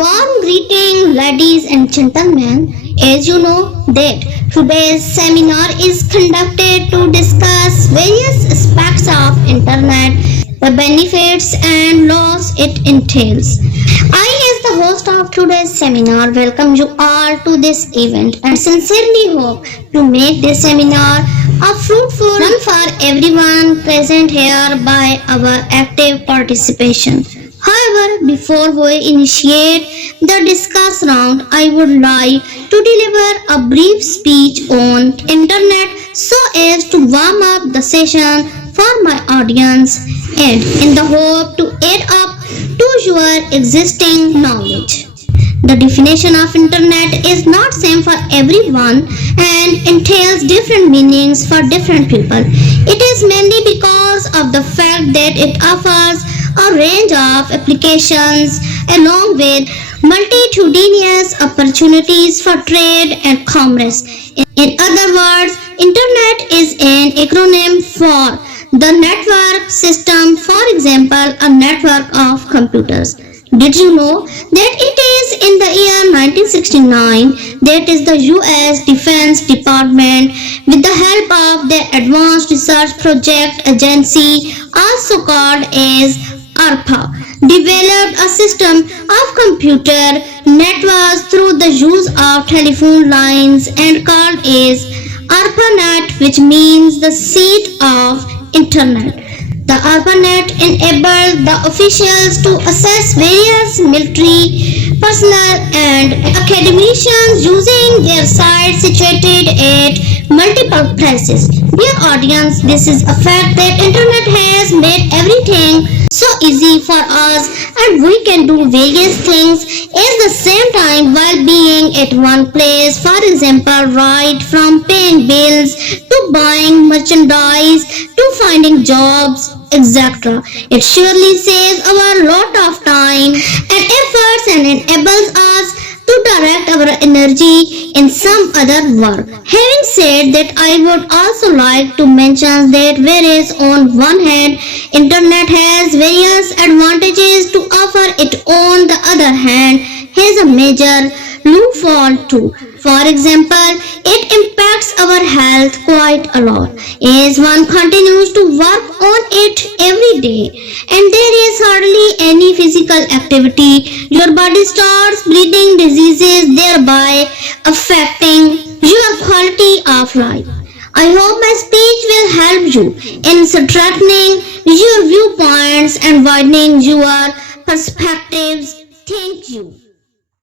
Warm greeting, ladies and gentlemen. As you know that today's seminar is conducted to discuss various aspects of internet, the benefits and loss it entails. I, as the host of today's seminar, welcome you all to this event and sincerely hope to make this seminar a fruitful one for everyone present here by our active participation. However, before we initiate the discuss round, I would like to deliver a brief speech on internet so as to warm up the session for my audience and in the hope to add up to your existing knowledge. The definition of internet is not same for everyone and entails different meanings for different people. It is mainly because of the fact that it offers a range of applications along with multitudinous opportunities for trade and commerce. In other words, internet is an acronym for the network system, for example, a network of computers. Did you know that it is in the year 1969 that is the US Defense Department with the help of the Advanced Research Project Agency, also called as ARPA, developed a system of computer networks through the use of telephone lines and called as ARPANET, which means the seat of internet. The ARPANET enabled the officials to access various military personnel and academicians using their sites situated at multiple places. Dear audience, this is a fact that internet has made everything so easy for us and we can do various things at the same time while being at one place. For example, right from paying bills to buying merchandise to finding jobs, etc. It surely saves our lot of time and efforts and enables us to direct our energy in some other work. Having said that, I would also like to mention that whereas on one hand, internet has various advantages to offer, it on the other hand has a major loophole too. For example, it impacts our health quite a lot as one continues to work on it every day and there is hardly any physical activity. Your body starts breathing diseases, thereby affecting your quality of life. I hope my speech will help you in strengthening your viewpoints and widening your perspectives. Thank you.